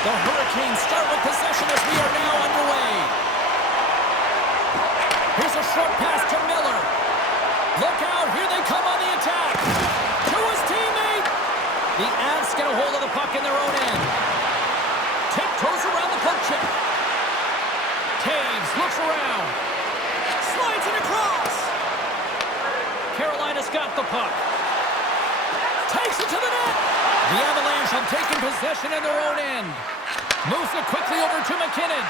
The Hurricanes start with possession as we are now underway. Here's a short pass to Miller. Look out, here they come on the attack. To his teammate. The Avs get a hold of the puck in their own end. Tiptoes around the poke check. Taves looks around. Slides it across. Carolina's got the puck. Takes it to the net. The Avalanche have taken possession in their own end. Moves it quickly over to McKinnon.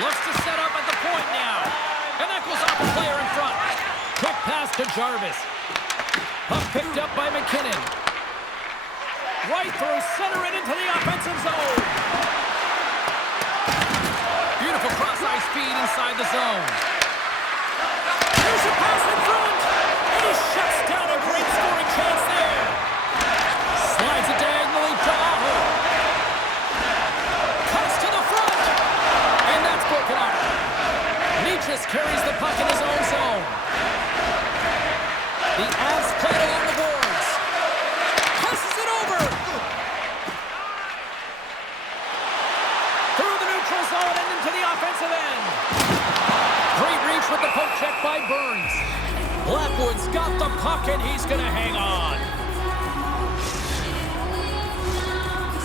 Looks to set up at the point now. And that goes off the player in front. Quick pass to Jarvis. Puck picked up by McKinnon. Right through center and into the offensive zone. Beautiful cross-ice feed inside the zone. Here's a pass in front. And he shuts down a great scoring chance there. Slides it diagonally to Aho. Cuts to the front. And that's broken up. Necas carries the puck in his own zone. The Avs play it along the boards. Passes it over. Through the neutral zone and into the offensive end. Great reach with the poke check by Burns. Blackwood's got the puck and he's going to hang on.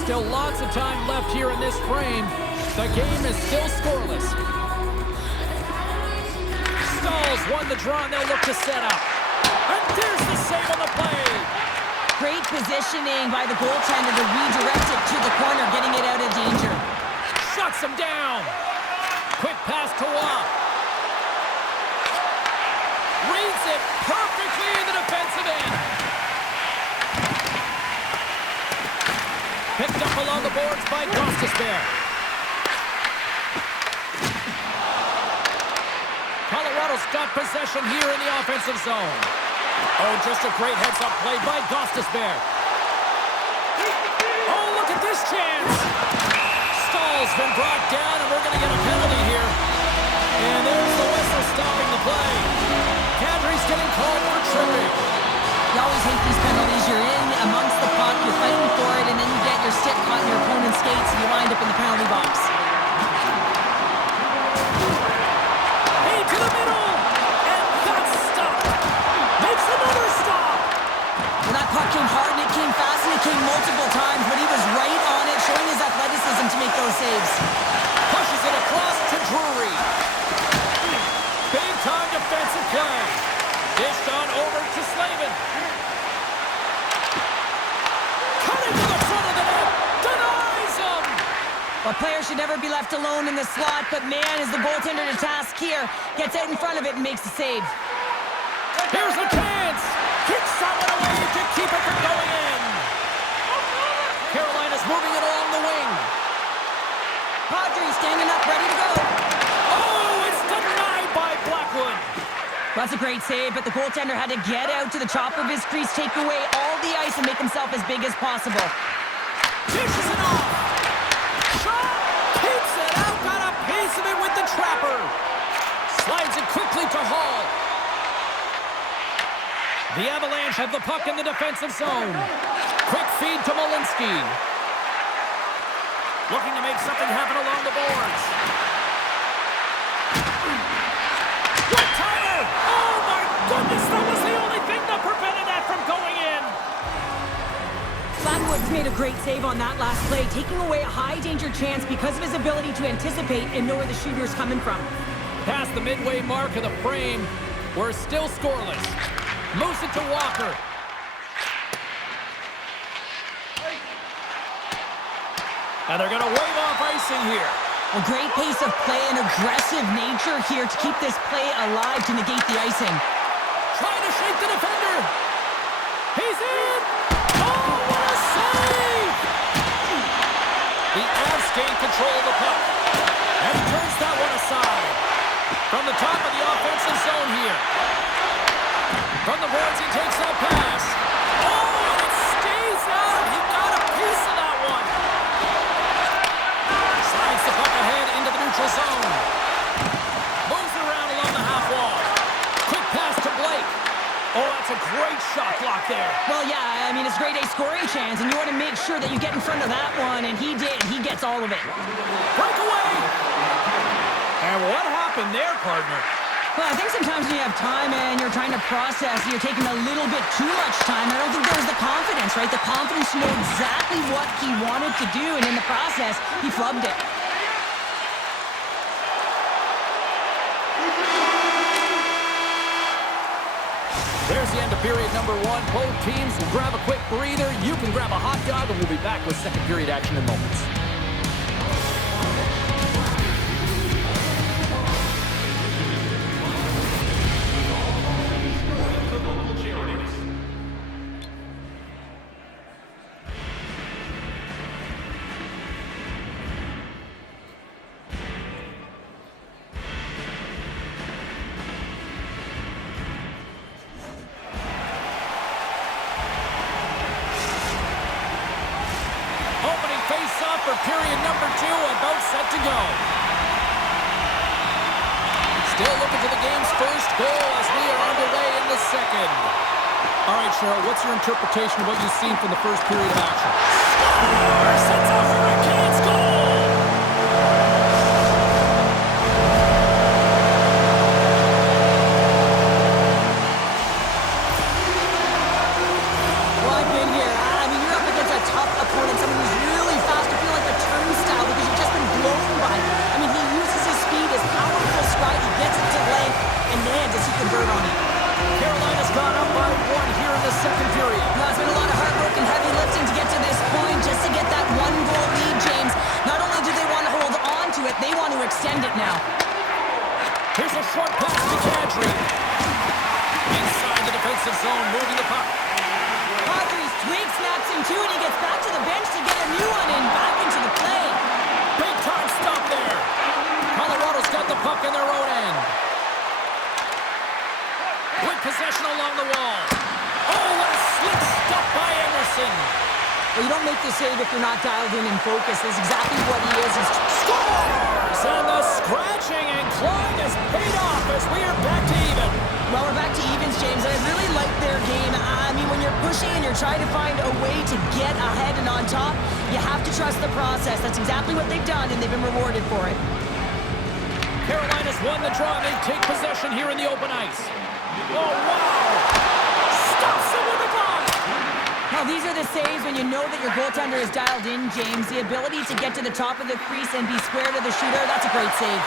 Still lots of time left here in this frame. The game is still scoreless. Stalls won the draw and they'll look to set up. And there's the save on the play. Great positioning by the goaltender to redirect it to the corner, getting it out of danger. Shuts him down. Quick pass to Waugh. Reads it perfectly in the defensive end. Picked up along the boards by Gostisbehere. Colorado's got possession here in the offensive zone. Oh, just a great heads-up play by Gostisbehere. Oh, look at this chance. Stall's been brought down, and we're going to get a penalty here. And there's the whistle stopping the play. Kadri's getting called for tripping. You always hate these penalties. You're in amongst the puck, you're fighting for it, and then you get your stick caught in your opponent's skates, and you wind up in the penalty box. Hey, to the middle! And that's stopped! Makes another stop! Well, that puck came hard, and it came fast, and it came multiple times, but he was right on it, showing his athleticism to make those saves. Pushes it across to Drury. Big-time defensive play. Dished on over to Slavin. Cutting to the front of the net. Denies him. A player should never be left alone in the slot, but man, is the goaltender to task here. Gets out in front of it and makes the save. Here's a chance. Kicks someone away to keep it from going in. Carolina's moving it along the wing. Padre standing up, ready to go. Oh, it's denied by Blackwood. That's a great save, but the goaltender had to get out to the top of his crease, take away all the ice, and make himself as big as possible. Dishes it off. Shot. Keeps it out. Got a piece of it with the trapper. Slides it quickly to Hall. The Avalanche have the puck in the defensive zone. Quick feed to Malinsky. Looking to make something happen along the boards. One-timer! Oh, my goodness! That was the only thing that prevented that from going in. Blackwood's made a great save on that last play, taking away a high-danger chance because of his ability to anticipate and know where the shooter's coming from. Past the midway mark of the frame, we're still scoreless. Moves it to Walker. And they're going to wave off icing here. A great pace of play and aggressive nature here to keep this play alive to negate the icing. Trying to shake the defender. He's in. Oh, what a save! The Avs gain control of the puck. And he turns that one aside. From the top of the offensive zone here. From the boards, he takes that pass. Oh, and it stays out. He got a piece of that one. Slides the puck ahead into the neutral zone. Moves it around along the half wall. Quick pass to Blake. Oh, that's a great shot block there. Well, yeah, I mean, it's a great A scoring chance. fans, and you want to make sure that you get in front of that one, and he did. He gets all of it. Breakaway! And what happened there, partner? Well, I think sometimes when you have time and you're trying to process, you're taking a little bit too much time. I don't think there was the confidence, right? The confidence to know exactly what he wanted to do, and in the process, he flubbed it. There's the end of period number one. Both teams will grab a quick breather. You can grab a hot dog, and we'll be back with second period action in moments. Face-off for period number two, about set to go. Still looking for the game's first goal as we are underway in the second. All right, Cheryl, what's your interpretation of what you've seen from the first period of action? Score! Sets a Hurricanes goal! Well, I've been here. I mean, you're up against a tough opponent, someone who's really fast to feel like a turnstile because you've just been blown by. I mean, he uses his speed, his powerful stride, he gets it to length, and man, does he convert on it. Carolina's gone up by one here in the second period. Now, it's been a lot of hard work and heavy lifting to get to this point, just to get that one-goal lead, James. Not only do they want to hold on to it, they want to extend it now. Here's a short pass to Kadri. Inside the defensive zone, moving the puck. Kadri's twig snaps him too, and he gets back to the bench to get a new one and back into the play. Big time stop there. Colorado's got the puck in their own end. With possession along the wall. Oh, what a slick stop by Emerson. Well, you don't make the save if you're not dialed in and focused. That's exactly what he is. He's Scores! And the scratching and clawing has paid off as we are back to even. Well, we're back to evens, James. I really like their game. I mean, when you're pushing and you're trying to find a way to get ahead and on top, you have to trust the process. That's exactly what they've done, and they've been rewarded for it. Carolina's won the draw. They take possession here in the open ice. Oh, wow! Stops it with a glove! Now, these are the saves when you know that your goaltender is dialed in, James. The ability to get to the top of the crease and be square to the shooter, that's a great save.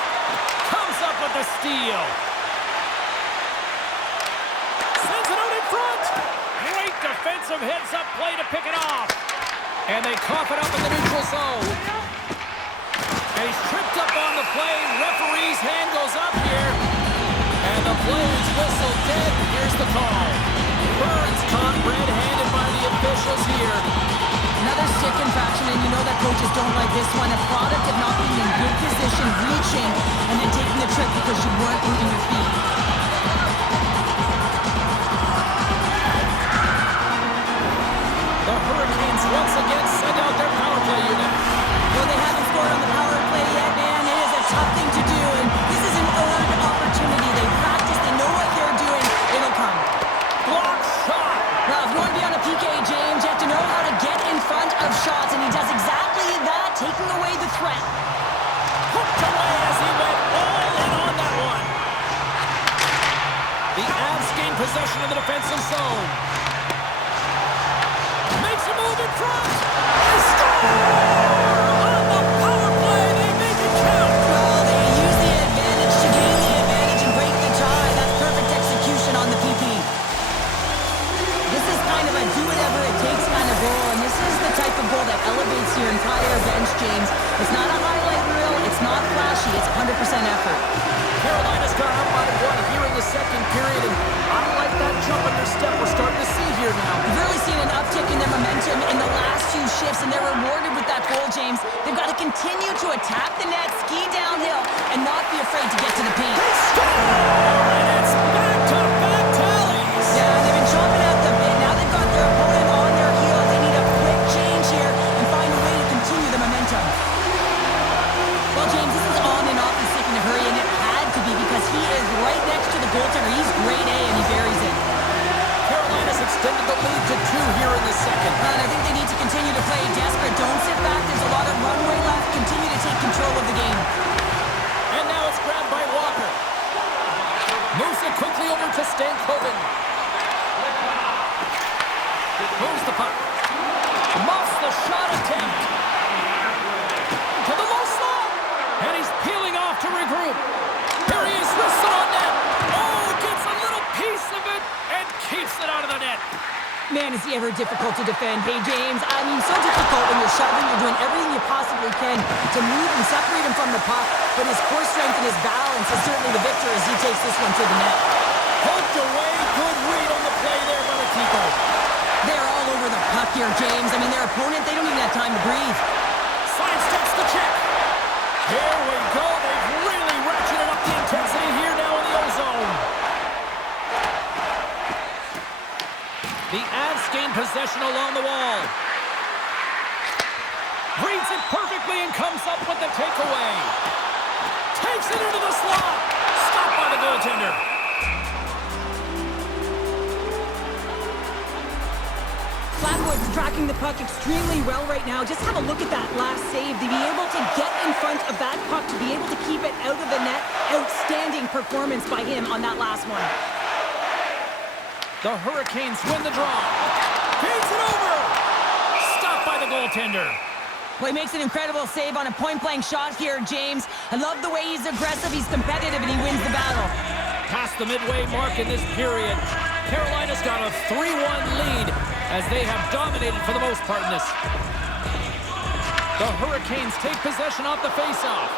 Comes up with the steal. Sends it out in front. Great defensive heads-up play to pick it off. And they cough it up in the neutral zone. And he's tripped up on the play. Referee's hand goes up here. And the play is whistled dead. Here's the call. Burns caught red-handed by the officials here. Another stick infraction, and you know that coaches don't like this one. A product of not being in good position, reaching, and then taking the trip because you weren't moving your feet. The Hurricanes once again send out their power play unit. Well, they haven't scored on the power play yet, man. It is a tough thing to do, and this is an earned opportunity. They practice, they know what they're doing. It'll come. Block shot. Now, if you want to be on a PK, James, you have to know how to get in front of shots, and he does exactly that, taking away the threat. Hooked away as he went all in on that one. The Avs gain possession of the defensive zone. Makes a move in front. They score! On the power play, they make it count. Well, they use the advantage to gain the advantage and break the tie. That's perfect execution on the PP. This is kind of a do-whatever-it-takes kind of goal, and this is the type of goal that elevates your entire bench, James. It's not a highlight reel. It's not flashy. It's 100% effort. Carolina's gone up by one here in the second period, and I like that jump in their step we're starting to see here now. We've really seen an uptick in their momentum in the last two shifts, and they're rewarded with that goal, James. They've got to continue to attack the net, ski downhill, and not be afraid to get to the paint. They score! And it's back-to-back tallies! Yeah, they've been chomping at the bit. Now they've got their opponent on their heels. They need a quick change here and find a way to continue the momentum. Well, James, this is on and off. He's taking a hurry, and it had to be because he is right next to the goaltender. He's grade A, and he buries it. Carolina's extended the lead to 2 here in the second. And I think they need to difficult to defend. Hey, James, I mean, so difficult when you're shoving, you're doing everything you possibly can to move and separate him from the puck, but his core strength and his balance is certainly the victor as he takes this one to the net. Poked away, good read on the play there by the keeper. They're all over the puck here, James. I mean, their opponent, they don't even have time to breathe. Sidesteps the check. Here we go. They've really ratcheted up the intensity here now in the O-zone. The Avs gain possession along the wall. Reads it perfectly and comes up with the takeaway. Takes it into the slot. Stopped by the goaltender. Flatwood's tracking the puck extremely well right now. Just have a look at that last save. To be able to get in front of that puck, to be able to keep it out of the net, outstanding performance by him on that last one. The Hurricanes win the draw. Feeds it over. Stopped by the goaltender. Well, he makes an incredible save on a point-blank shot here, James. I love the way he's aggressive, he's competitive, and he wins the battle. Past the midway mark in this period, Carolina's got a 3-1 lead as they have dominated for the most part in this. The Hurricanes take possession off the faceoff.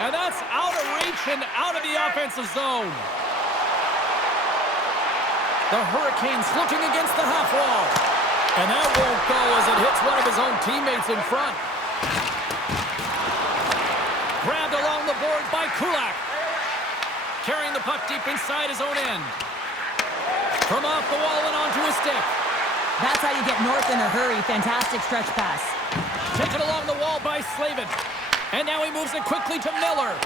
And that's out of reach and out of the offensive zone. The Hurricanes looking against the half wall. And that won't go as it hits one of his own teammates in front. Grabbed along the board by Kulak. Carrying the puck deep inside his own end. From off the wall and onto his stick. That's how you get north in a hurry. Fantastic stretch pass. Taken along the wall by Slavin. And now he moves it quickly to Miller.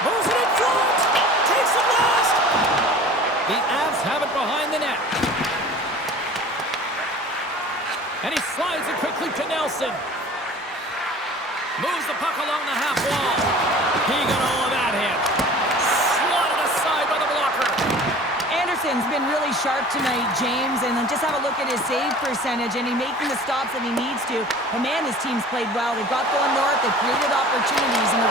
Moves it in front. Takes the blast. The Avs have it behind the net. And he slides it quickly to Nelson. Moves the puck along the half wall. He got all of that hit. Slotted aside by the blocker. Anderson's been really sharp tonight, James, and just have a look at his save percentage, and he's making the stops that he needs to. But man, his team's played well. They've got going north. They've created opportunities. And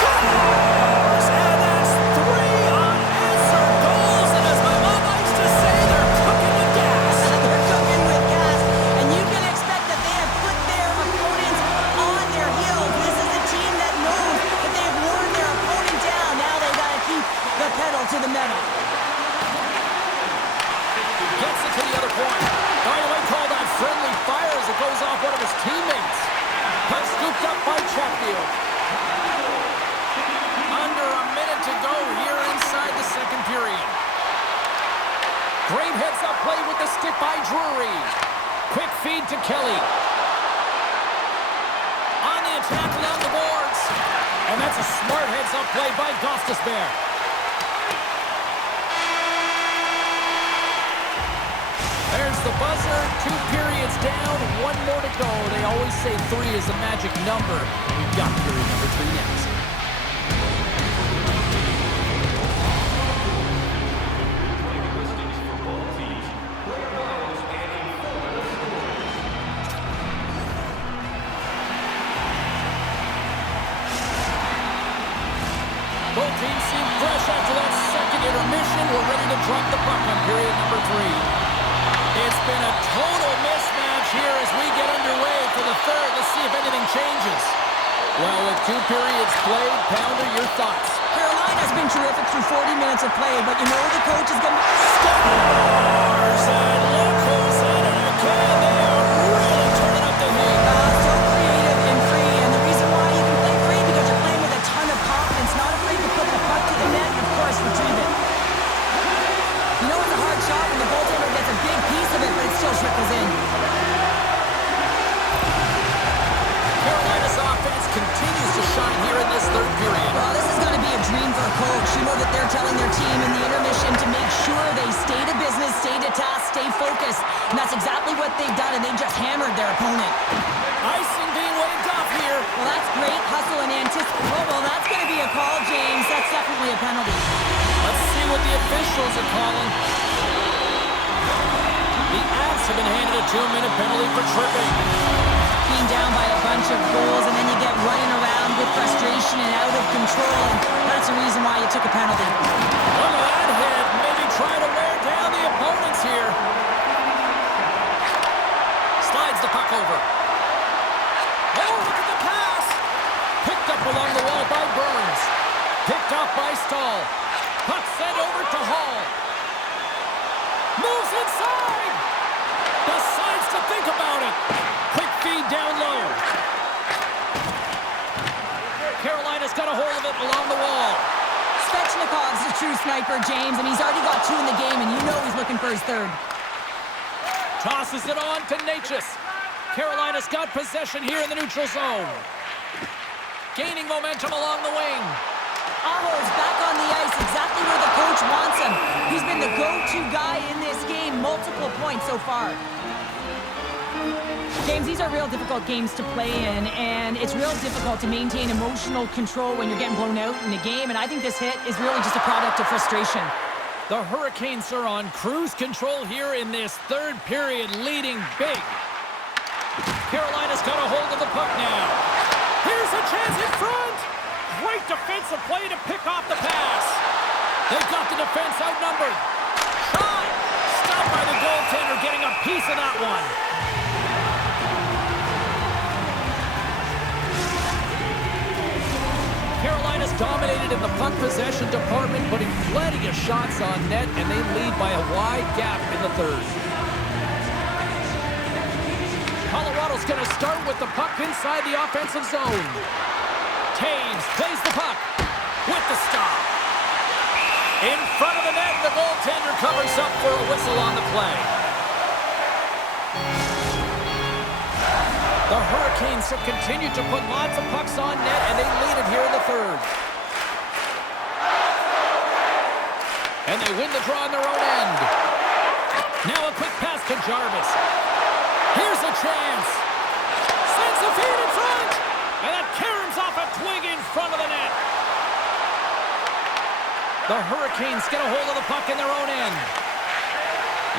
Scores! And that's 3 unanswered goals. And as my mama used to say, they're cooking with gas. they're cooking with gas, and you can expect that they have put their opponents on their heels. This is a team that knows that they've worn their opponent down. Now they've got to keep the pedal to the metal. Gets it to the other point. By the way, called on friendly fire as it goes off one of his teammates. Puck scooped up by Chatfield. Under a minute to go here inside the second period. Great heads-up play with the stick by Drury. Quick feed to Kelly. On the attack along the boards. And that's a smart heads-up play by Gostisbehere. There's the buzzer. 2 periods down, 1 more to go. They always say 3 is the magic number. We've got period number 3 next. Both teams seem fresh after that second intermission. We're ready to drop the puck on period number 3. It's been a total mismatch here as we get underway for the third. Let's see if anything changes. Well, with 2 periods played, Pounder, your thoughts? Carolina's been terrific through 40 minutes of play, but you know the coach is going to... Stars! And look who's in it again. They are really turning up the heat. So creative and free, and the reason why you can play free because you're playing with a ton of confidence, not afraid to put the puck to the net and, of course, retrieve it. You know it's a hard shot when the goaltender gets a big piece of it, but it still trickles in. Carolina's offense continues to shine here in this third period. Well, this is going to be a dream for a coach. You know that they're telling their team in the intermission to make sure they stay to business, stay to task, stay focused. And that's exactly what they've done, and they've just hammered their opponent. Icing being waved off here. Well, that's great hustle and anticipation. Oh, well, that's going to be a call, James. That's definitely a penalty. Let's see what the officials are calling. The Avs have been handed a 2-minute penalty for tripping. Being down by a bunch of goals, and then you get running around with frustration and out of control, and that's the reason why you took a penalty. Look at that hit. Maybe try to wear down the opponents here. Slides the puck over. Oh, look at the pass. Picked up along the wall by Burns. Picked off by Stahl. Puck sent over to Hall. Moves inside. Decides to think about it. Quick feed down low. Carolina's got a hold of it along the wall. Svechnikov's a true sniper, James, and he's already got 2 in the game, and you know he's looking for his 3rd. Tosses it on to Necas. Carolina's got possession here in the neutral zone. Gaining momentum along the wing. Aho's back on the ice, exactly where the coach wants him. He's been the go-to guy in this game, multiple points so far. James, these are real difficult games to play in, and it's real difficult to maintain emotional control when you're getting blown out in a game, and I think this hit is really just a product of frustration. The Hurricanes are on cruise control here in this 3rd period, leading big. Carolina's got a hold of the puck now. Here's a chance in front. Great defensive play to pick off the pass. They've got the defense outnumbered. Shot! Stopped by the goaltender, getting a piece of that one. Carolina's dominated in the puck possession department, putting plenty of shots on net, and they lead by a wide gap in the 3rd. Colorado's going to start with the puck inside the offensive zone. Taves plays the puck with the stop. In front of the net, the goaltender covers up for a whistle on the play. The Hurricanes have continued to put lots of pucks on net, and they lead it here in the 3rd. And they win the draw on their own end. Now a quick pass to Jarvis. Here's a chance. Sends a feed in front. And that caroms off a twig in front of the net. The Hurricanes get a hold of the puck in their own end.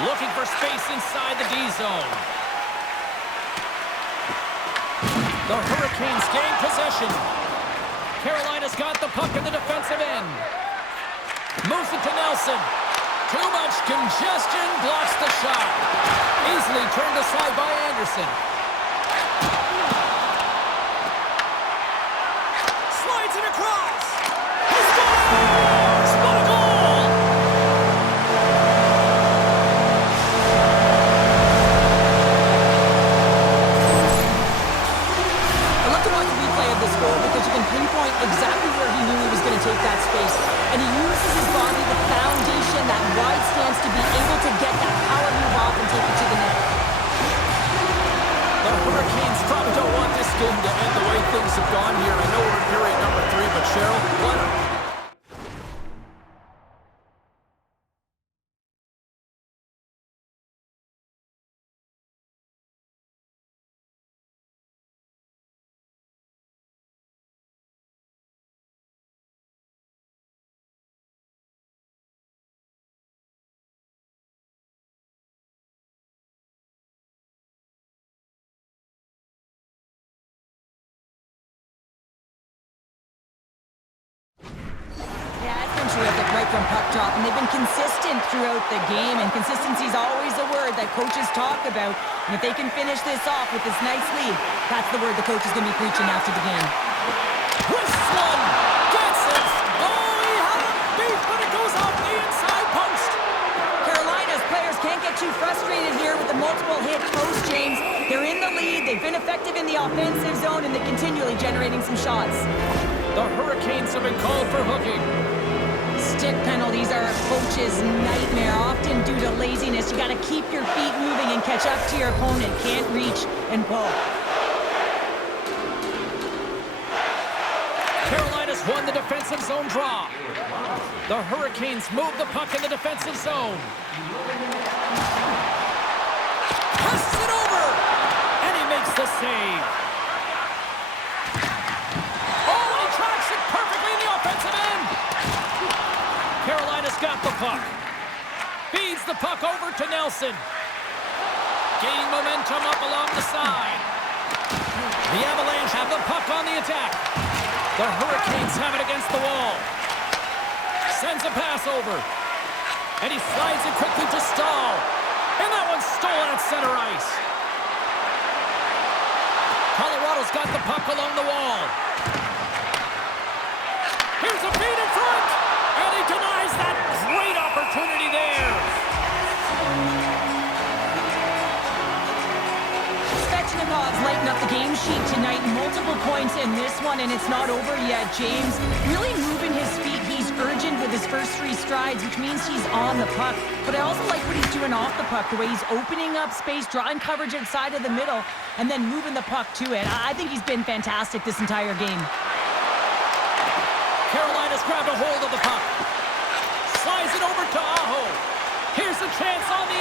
Looking for space inside the D zone. The Hurricanes gain possession. Carolina's got the puck in the defensive end. Moves it to Nelson. Too much congestion, blocks the shot. Easily turned aside by Anderson. Slides it across. He scores! What a goal! I love to watch the replay of this goal because you can pinpoint exactly where he knew he was going to take that space. And he uses his body, the foundation, that wide stance to be able to get that power move off and take it to the net. The Hurricanes probably don't want this game to end the way things have gone here. I know we're in period number 3, but Cheryl, what a... Terrific right from puck drop, and they've been consistent throughout the game, and consistency is always a word that coaches talk about. And if they can finish this off with this nice lead, that's the word the coach is going to be preaching after the game. Wrist one! Gets it! Oh, he had a beat, but it goes off the inside post! Carolina's players can't get too frustrated here with the multiple hit post, James. They're in the lead, they've been effective in the offensive zone, and they're continually generating some shots. The Hurricanes have been called for hooking. Stick penalties are a coach's nightmare, often due to laziness. You got to keep your feet moving and catch up to your opponent. Can't reach and pull. Carolina's won the defensive zone draw. The Hurricanes move the puck in the defensive zone. Passes it over, and he makes the save. Oh, and he tracks it perfectly in the offensive end. Carolina's got the puck. Feeds the puck over to Nelson. Gaining momentum up along the side. The Avalanche have the puck on the attack. The Hurricanes have it against the wall. Sends a pass over. And he slides it quickly to Stahl. And that one's stolen at center ice. Colorado's got the puck along the wall. Here's a feed in front. And he denies that great opportunity there. Svechnikov's lighting up the game sheet tonight. Multiple points in this one, and it's not over yet. James really moving his feet. He's urgent with his first 3 strides, which means he's on the puck. But I also like what he's doing off the puck, the way he's opening up space, drawing coverage inside of the middle, and then moving the puck to it. I think he's been fantastic this entire game. Carolina's grabbed a hold of the puck. Slides it over to Aho. Here's a chance on the